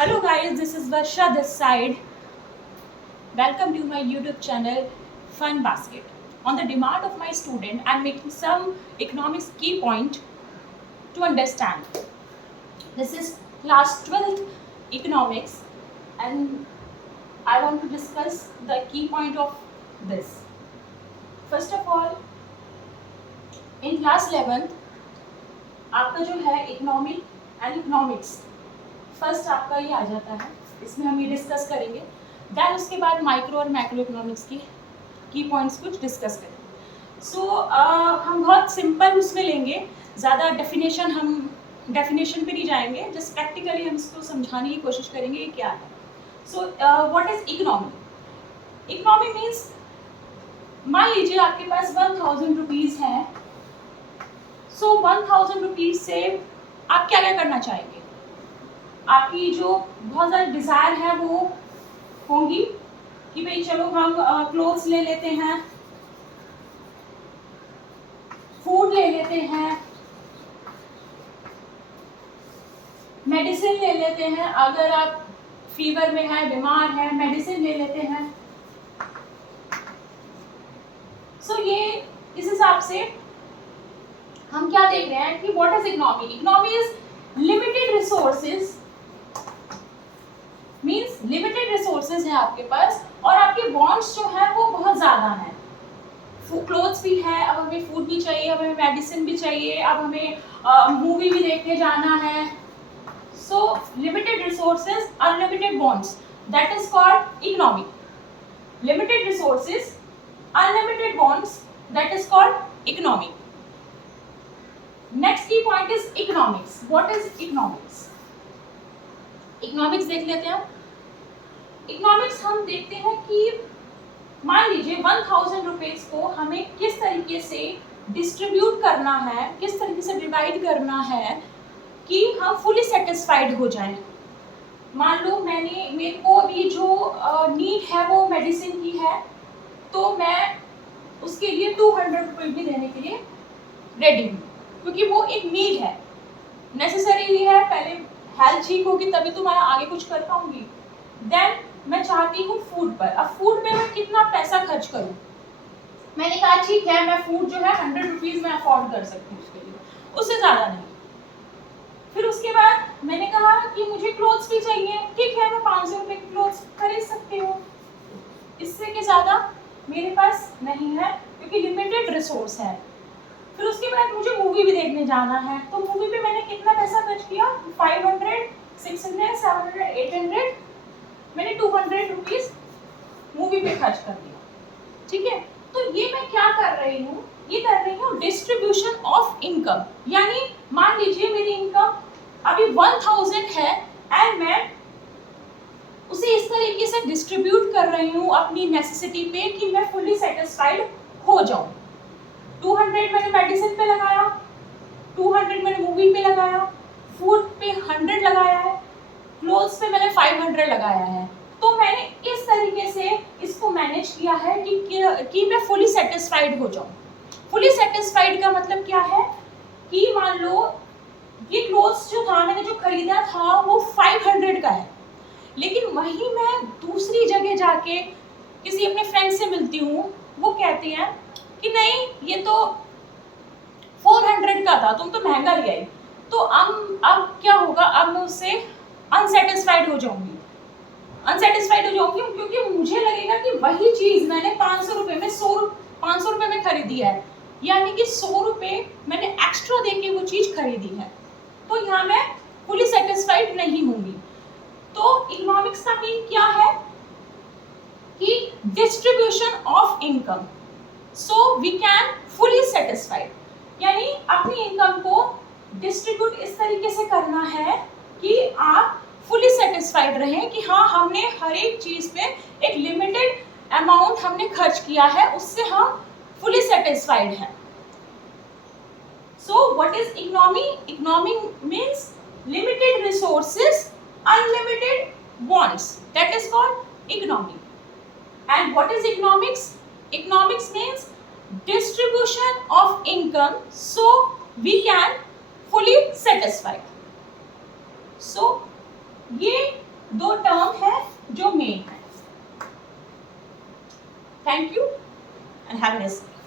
Hello guys, this is Varsha this side. Welcome to my YouTube channel Fun Basket. On the demand of my student, I am making some economics key point to understand. This is class 12th economics and I want to discuss the key point of this. First of all, in class 11th आपका जो है economic and economics first आपका ये आ जाता है, इसमें हम ये डिस्कस करेंगे। देन उसके बाद माइक्रो और मैक्रो इकोनॉमिक्स की पॉइंट्स कुछ डिस्कस करेंगे। सो हम बहुत सिंपल उसमें लेंगे, ज़्यादा डेफिनेशन पे नहीं जाएंगे, जस्ट प्रैक्टिकली हम इसको समझाने की कोशिश करेंगे ये क्या है। So what is economy? Economy means, मान लीजिए आपके पास 1000 रुपीज़ है। सो 1000 रुपीज़ से आप क्या क्या करना चाहेंगे? आपकी जो बहुत ज़्यादा डिज़ायर है वो होंगी कि भाई चलो हम क्लोथ्स ले लेते हैं, फूड ले लेते हैं, मेडिसिन ले लेते हैं, अगर आप फीवर में है, बीमार है, मेडिसिन ले लेते हैं। सो ये इस हिसाब से हम क्या देख रहे हैं कि what is economy? Economy is limited resources, means limited resources है आपके पास और आपके वांट्स जो है वो बहुत ज़्यादा हैं। क्लोथ्स भी है, अब हमें फूड भी चाहिए, अब हमें मेडिसिन भी चाहिए, अब हमें मूवी भी देखने जाना है। So limited resources, unlimited wants, that is called economy. Limited resources, unlimited wants, that is called economy. Next की point is economics. What is economics? Economics देख लेते हैं। इकोनॉमिक्स हम देखते हैं कि मान लीजिए 1000 रुपीज़ को हमें किस तरीके से डिस्ट्रीब्यूट करना है, किस तरीके से डिवाइड करना है कि हम फुली सेटिस्फाइड हो जाएं। मान लो मेरे को अभी जो नीड है वो मेडिसिन की है, तो मैं उसके लिए 200 रुपये भी देने के लिए रेडी हूँ, क्योंकि वो एक नीड है, नेसेसरी है। पहले हेल्थ ठीक होगी तभी तो मैं आगे कुछ कर पाऊंगी। देन मैं चाहती हूँ फूड पर। अब फूड पे मैं कितना पैसा खर्च करूँ? मैंने कहा ठीक है, मैं फूड जो है 100 रुपीज़ में अफोर्ड कर सकती हूँ उसके लिए, उससे ज़्यादा नहीं। फिर उसके बाद मैंने कहा कि मुझे क्लोथ्स भी चाहिए, ठीक है, मैं 500 रुपये की क्लोथ्स खरीद सकती हूँ, इससे के ज़्यादा मेरे पास नहीं है क्योंकि लिमिटेड रिसोर्स है। फिर उसके बाद मुझे मूवी भी देखने जाना है, तो मूवी पे मैंने कितना पैसा खर्च किया? 500, 600, 700, 800, मैंने 200 रुपीज़ मूवी पे खर्च कर दिया। ठीक है, तो ये मैं क्या कर रही हूँ? ये कर रही हूँ डिस्ट्रीब्यूशन ऑफ इनकम। यानी मान लीजिए मेरी इनकम अभी 1000 है एंड मैं उसे इस तरीके से डिस्ट्रीब्यूट कर रही हूँ अपनी नेसेसिटी पे कि मैं फुली सेटिस्फाइड हो जाऊँ। 200 मैंने मेडिसिन पे लगाया, 200 मैंने मूवी पे लगाया, फूड पे 100 लगाया है, क्लोथ्स पे मैंने 500 लगाया है। तो मैंने इस तरीके से इसको मैनेज किया है कि मैं फुली सेटिस्फाइड हो जाऊँ। फुली सेटिस्फाइड का मतलब क्या है कि मान लो ये क्लोथ्स जो था, मैंने जो खरीदा था वो 500 का है, लेकिन वहीं मैं दूसरी जगह जाके किसी अपने फ्रेंड से मिलती हूँ, वो कहते हैं कि नहीं ये तो 400 का था, तुम तो महंगा ले आई। तो अब क्या होगा? अब मैं उससे अनसेटिस्फाइड हो जाऊंगी क्योंकि मुझे लगेगा कि वही चीज़ मैंने 500 रुपये में 500 रुपये में खरीदी है, यानी कि 100 रुपये मैंने एक्स्ट्रा दे के वो चीज़ खरीदी है, तो यहाँ मैं फुली सेटिस्फाइड नहीं होंगी। तो इकोनॉमिक्स का मीन क्या है कि distribution of income, so we can fully satisfied, यानी अपनी इनकम को डिस्ट्रीब्यूट इस तरीके से करना है कि आप फुली सेटिस्फाइड रहें कि हाँ, हमने हर एक चीज़ पे एक लिमिटेड अमाउंट हमने खर्च किया है, उससे हम फुली सेटिस्फाइड हैं। So what is economy? Economy means limited resources, unlimited wants, that is called economy. And what is economics? Economics means distribution of income so we can fully satisfy. So ये दो term है जो main है। Thank you and have a nice day.